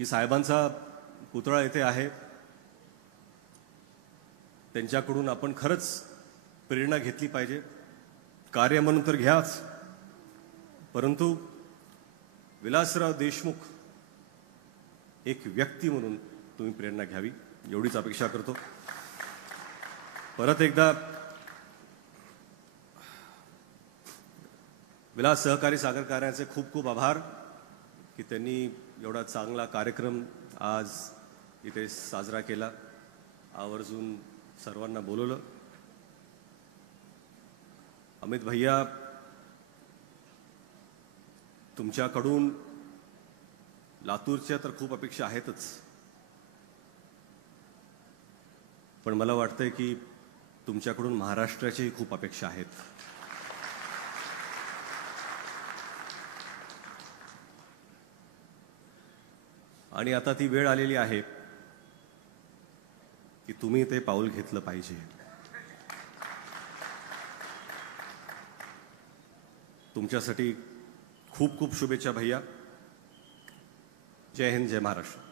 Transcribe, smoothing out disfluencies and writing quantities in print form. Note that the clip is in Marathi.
की साहेबांचा पुतळा येथे आहे, त्यांच्याकडून आपण खरंच प्रेरणा घेतली पाहिजे. कार्य म्हणून तर घ्याच, परंतु विलासराव देशमुख एक व्यक्ती म्हणून तुम्ही प्रेरणा घ्यावी, एवढीच अपेक्षा करतो. परत एकदा विलास सहकारी साखर कारखान्याचे खूप खूप आभार की त्यांनी एवढा चांगला कार्यक्रम आज इथे साजरा केला, आवर्जून सर्वांना बोलवलं. अमित भैया, तुमच्याकडून लातूरच्या तर खूप अपेक्षा आहेतच, पण मला वाटतंय की तुमच्याकडून महाराष्ट्राच्याही खूप अपेक्षा आहेत. आणि आता ती वेळ आलेली आहे की तुम्ही ते पाऊल घेतलं पाहिजे. तुमच्यासाठी खूप खूप शुभेच्छा भैया. जय हिंद, जय महाराष्ट्र.